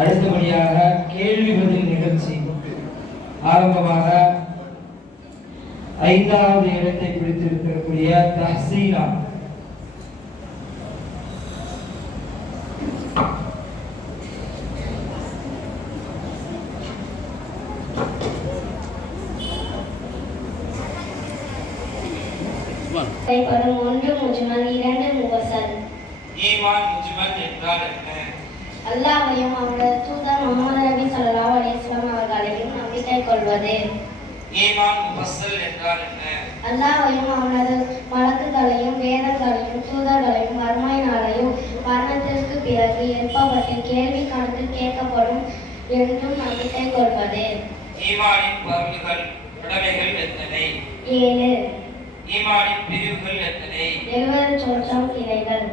அடுத்தபடியாக கேள்வி பதில் நிகழ்ச்சி ஆரம்பமாக 5வது இடத்தை பிடித்திருக்கக்கூடிய தஹ்சீனா ஒன்று முஜ்மல், இரண்டு முஃபஸ்ஸல். ஈமான் முஜ்மல் என்றால் என்ன? அல்லாஹ்வையும் அவரது தூதர் முஹம்மது நபி ஸல்லல்லாஹு அலைஹி வஸல்லம் அவர்களையும் நம்பிக்கை கொள்வது. ஈமான் முஃபஸ்ஸல் என்றால் என்ன? அல்லாஹ்வையும் அவரது மலக்குகளையும் வேதங்களையும் தூதர்களையும் மறுமை நாளையும் மரணத்திற்கு பிறகு எழுப்பப்பட்டு கேள்வி கணக்கு கேட்கப்படும் என்றும் நம்பிக்கை கொள்வது. ஈமானின் பங்குகள் உடைமைகள் எத்தனை? 7. ஈமானின் பிரிவுகள் எத்தனை? 70 சொற்றம் கிளைகள்.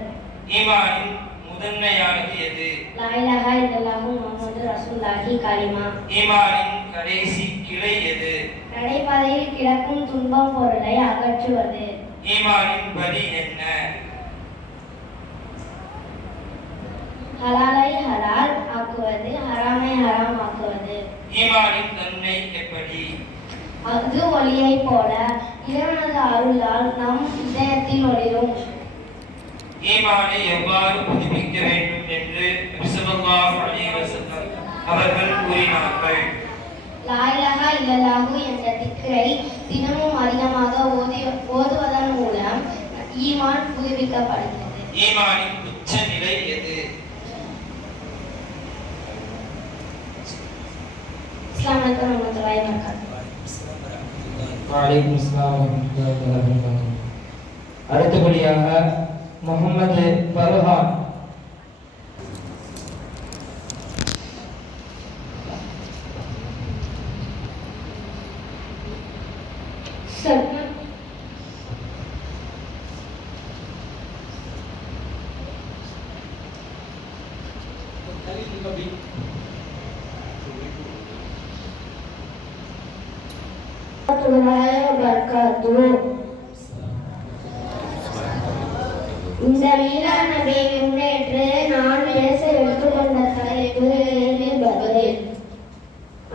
ஈமானின் முதன்மையானது எது? லா இலாஹா இல்லல்லாஹு முஹம்மது ரசூலுல்லாஹி கலிமா. ஈமானின் கடைசி கிளை எது? நடைபாதையில் கிடக்கும் துன்பம் பொருளை அகற்றுவது. ஈமானின் படி என்ன? ஹலாலை ஹலால் ஆக்குவது, ஹராமை ஹராம் ஆக்குவது. ஈமானின் தன்மை எப்படி? அது ஒளியை போல இறைவனது அருளால் நம் இதயத்தில் ஒளிரும். ஈமானை எவ்வாறு புதுப்பிக்க வேண்டும் என்று நபி ஸல்லல்லாஹு அலைஹி வஸல்லம் அவர்கள் கூறினார்கள். லா இலாஹா இல்லல்லாஹு என்ற திக்ரை தினமும் அதிகமாக ஓதுவதன் மூலம் ஈமான் புதுப்பிக்கப்படுகிறது. ஈமானின் உச்ச நிலை எது? அஸ்ஸலாமு அலைக்கும் வரஹ்மத்துல்லாஹி வபரகாத்துஹு. வலைக்கும் அஸ்ஸலாம் வரஹ்மத்துல்லாஹி வபரகாத்துஹு. அடுத்தபடியாக முஹம்மது பர்ஹான். இந்த மீலான் நபியை முன்னேற்று நான் பேச எடுத்துக்கொண்ட தலைப்பு பதில்.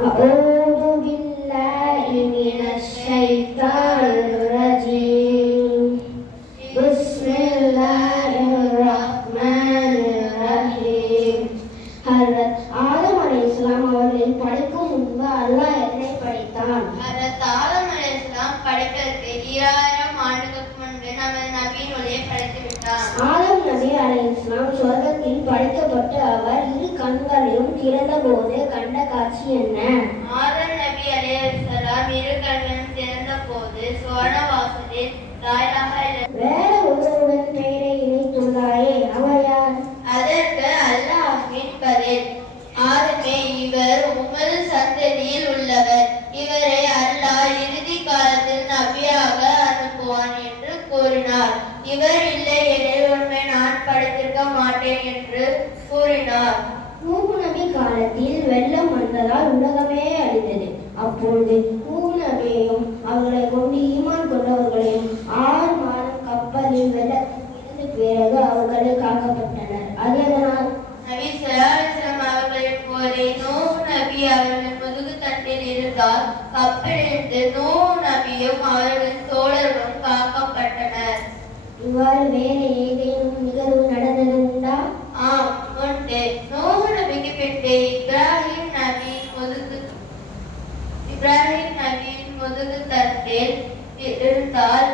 அஊது பில்லாஹி மினஷ் ஷைத்தானிர் ரஜீம். பிஸ்மில்லாஹிர் ரஹ்மானிர் ரஹீம். ஹஜ்ரத் ஆதம் அலைஹிஸ்ஸலாம் அவர்களை படைக்கும் முன்பு அல்லாஹ் என்னை படைத்தான். ஹஜ்ரத் ஆதம் அலைஹிஸ்ஸலாம் படைப்பதற்கு 2000 ஆண்டுகளுக்கு முன்பு நமது நபியின் ஒளியை படைத்து விட்டார். ஆதம் நபி அலைஹிஸ்ஸலாம் சொர்க்கத்தில் படைக்கப்பட்டு அவர் இரு கண்களையும் திறந்தபோது கண்ட காட்சி என்ன? ஆதம் நபி அலைஹிஸ்ஸலாம் இரு கண்களையும் திறந்தபோது சுவர்ணவாசலில் லா இலாஹா இல்லல்லாஹ் வேற ஒருவருடன் பெயரை இணைத்துள்ளாயே, அவர் யார்? அதற்கு அல்லாஹ்வின் பதில். ஆதமே, இவர் உமது சந்ததியில் உள்ளவர். இவரை அல்லாஹ் இறுதி காலத்தில் நபியாக அனுப்புவான் என்று கூறினார். இவர் இல்லை எனில் உண்மை நான் படைத்திருக்க மாட்டேன் என்று கூறினார். நூஹ் நபி காலத்தில் வெள்ளம் வந்ததால் உலகமே அழிந்தது. அப்பொழுது நூஹ் நபியையும் அவர்களை கொண்டு ஈமான் கொண்டவர்களையும் 6 மாதம் கப்பலில் வெள்ளத்தில் இருந்து பிறகு அவர்கள் காக்கப்பட்டனர். அது எதனால்? நபி ஸல்லல்லாஹு அலைஹி வஸல்லம் அவர்களின் போதே நூஹ் நபி அவர்களின் முதுகு தட்டில் இருந்தால் கப்பலிலிருந்து நூஹ் நபியும் அவர்களின் தோழர்களும் காக்கப்பட்டனர். இவ்வாறு வேறு ஏதேனும் நிகழ்வு நடந்தது உண்டா? ஆம், உண்டு. நூஹ் நபிக்கு பின்பு இப்ராஹிம் நபியின் முதுகு தட்டில் இருந்தால்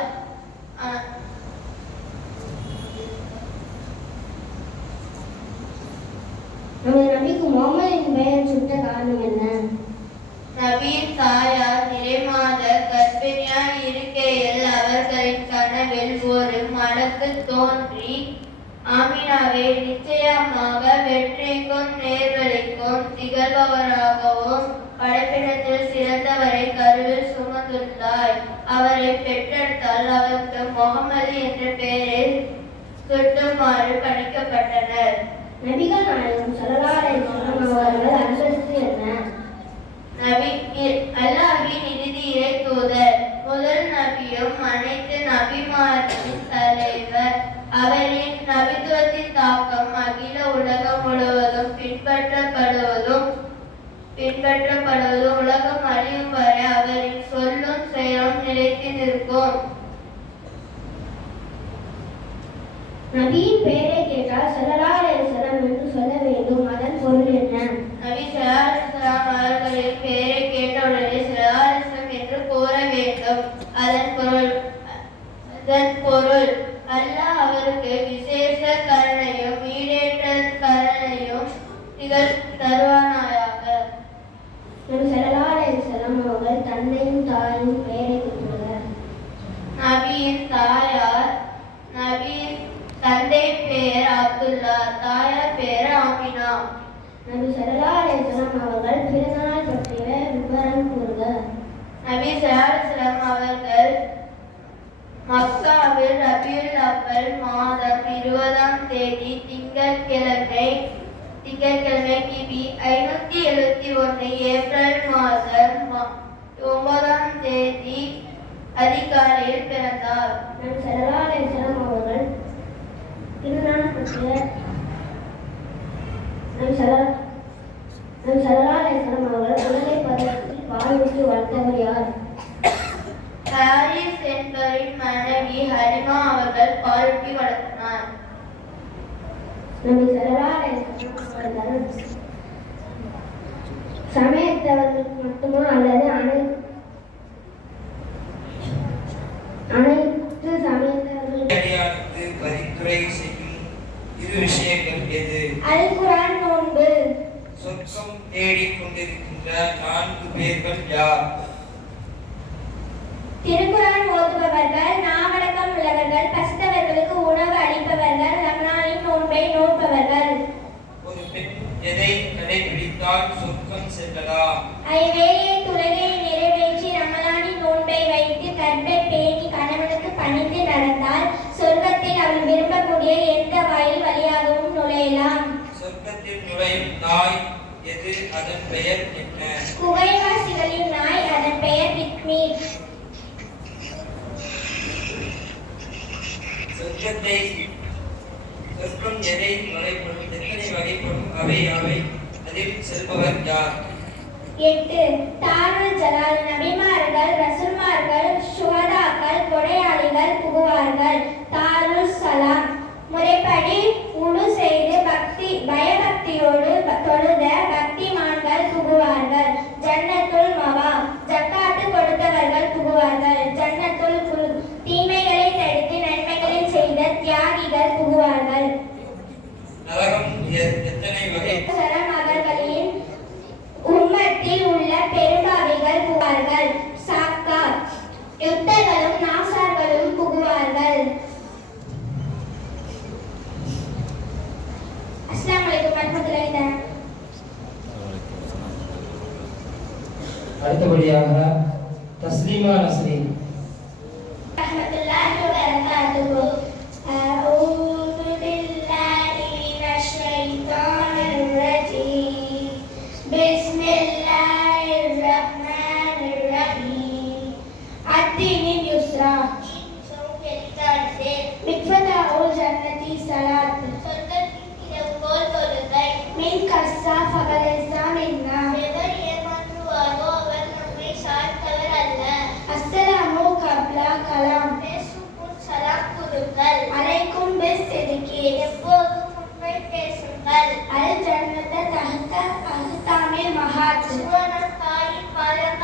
நமது நபிக்கு முஹம்மதின் பெயர் சுட்ட காரணம் என்ன? நபியின் தாயார் நிறைமாத கர்ப்பிணியாய் இருக்கையில் அவர்களின் கனவில் ஒரு மலக்கு அவருக்கு தோன்றி, ஆமினாவே, நிச்சயமாக வெற்றிக்கும் நேர்வழிக்கும் திகழ்பவராகவும் படைப்பிடத்தில் சிறந்தவரை கருவில் சுமந்துள்ளாய். அவரை பெற்றெடுத்தால் அவருக்கு முகமது என்ற பெயரில் சுட்டுமாறு பணிக்கப்பட்டனர். நபிகள் நாயகம் ஸல்லல்லாஹு அலைஹி வஸல்லம் அவர்கள் அந்தஸ்து என்ன? அல்லாஹ்வின் இறுதி இறை தூதர், முதல் நபியும் அனைத்து நபிமார்களின் தலைவர். அவரின் நபித்துவத்தின் தாக்கம் அகில உலகம் முழுவதும் பின்பற்றப்படுவதும் உலகம் அழியும் வரை அவரின் சொல்லும் செயலும் நிலைத்து நிற்கும். நபியின் பெயரை கேட்டால் ஸல்லல்லாஹு அலைஹி வஸல்லம் என்று சொல்ல வேண்டும். அதன் பொருள் என்ன? நபி ஸல்லல்லாஹு அலைஹி வஸல்லம் அவர்களின் பெயரை கேட்டவுடனே ஸல்லல்லாஹு அலைஹி வஸல்லம் என்று கூற வேண்டும். அதன் பொருள் அல்லாஹ் அவருக்கு விசேஷ கருணையும் ஈடேற்ற கருணையும் தருவானாயாக. நபி ஸல்லல்லாஹு அலைஹி வஸல்லம் அவர்கள் தன்னையும் தாயும் பெயரை கேட்டுள்ளனர். நபியின் தந்தை பெயர் அப்துல்லா, தாயார் பெயர் ஆமினா. நபி ஸல்லல்லாஹு அலைஹி வஸல்லம் அவர்கள் பிறந்தநாள் பற்றிய விவரம் கூறுக. நபி ஸல்லல்லாஹு அலைஹி வஸல்லம் அவர்கள் மக்காவில் ரபியுல் அவ்வல் மாதம் 20ஆம் தேதி திங்கட்கிழமை கிபி 571 ஏப்ரல் மாதம் 9ஆம் தேதி அதிகாலையில் பிறந்தார். நபி ஸல்லல்லாஹு அலைஹி வஸல்லம் அவர்கள் பிறந்தநாள் பற்றிய நபி ஸல்லல்லாஹு அலைஹி வஸல்லம் அவர்கள் குழந்தை பருவத்தில் பாலூட்டி வளர்த்தவர் யார்? ஹாரிஸ் என்பவரின் மனைவி ஹலிமா அவர்கள் பாலூட்டி வளர்த்தனர். நபி ஸல்லல்லாஹு அலைஹி வஸல்லம் அவர்கள் சமயத்தவர்களுக்கு மட்டுமா அல்லது அனைத்து சமயத்தவர்களுக்கு பரிந்துரை செய்யும் இரு விஷயங்கள் எது? அல் குர்ஆன், நோன்பு. சொர்க்கம் தேடிக் கொண்டிருக்கின்ற 4 பேர்கள் யார்? திருக்குர்ஆன் ஓதுபவர்கள், நாவடக்கம் உள்ளவர்கள், பசித்தவர்களுக்கு உணவு அளிப்பவர்கள், ரமலானின் நோன்பை நோற்பவர்கள். ஒரு பெண் எதை கடைபிடித்தால் சொர்க்கம் செல்லலாம்? ஐவேளையை தொழுகையை நிறைவேற்றி ரமலானின் நோன்பை வைத்து கற்பை பேணி கணவனுக்கு பணிந்து நடந்தால் சொர்க்கத்தில் அவள் விரும்பக்கூடிய எந்த வாயில் வழியாகவும் நுழையலாம். சொர்க்கத்தில் நுழையும் நாய் எது? அதன் பெயர் என்ன? குகைவாசிகளின் நாய், அதன் பெயர் பிக்மீர். சொர்க்கம் எதை வகைப்படும்? எத்தனை வகைப்படும்? அவை அதில் செல்பவர் யார்? 8. தாருல் ஜலால், நபிமார்கள், ரசூல்மார்கள், சுஹதாக்கள், கொடையாளிகள் புகுவார்கள். தாருல் சலாம், முறைப்படி உடு செய்து பயபக்தியோடு தொழுத பக்திமான்கள் புகுவார்கள். ஜன்னத்துல் மவா, ஜக்காத்து கொடுத்தவர்கள் புகுவார்கள். ஜன்னத்துல் குல், தீமைகளை தடுத்து நன்மைகளை செய்த தியாகிகள் புகுவார்கள். நரகம் எத்தனை வகை? அவர்களின் உம்மத்தில் உள்ள பெரும்பாவிகள் புகுவார்கள். சாக்கா, யுத்தர்களும் நாசார்களும் புகுவார்கள். அஸ்ஸலாமு அலைக்கும் வரஹ்மத்துல்லாஹி தஆலா. அடுத்தபடியாக தஸ்லீமா நஸ்ரீன். ரஹ்மத்துல்லாஹி வ பரகாத்துஹு. அஊது பில்லாஹி மினஷ் ஷைத்தானிர் ரஜீம். பிஸ்மில்லாஹிர் ரஹ்மானிர் ரஹீம். அத்தீனில் யுஸ்ரா, மிக்ஃபதாஉல் ஜன்னதி ஸலாத், மின் கஸ்ஸா ஃபகலைஸா மின்னா, எவர் ஏமாற்றுவாரோ அவர் நம்மை சார்ந்தவர் அல்ல. அஸ்ஸலாமு கப்லா கலாம், பேசும் முன் சலாம் கூறுங்கள். அலைக்கும் பிஸ்ஸிதிகி, எப்போதும் உண்மை பேசுங்கள். அல் ஜன்னத தஹ்த அஹ்தாமில் மஹாத், சுவனம் தாயின் பாதங்கள்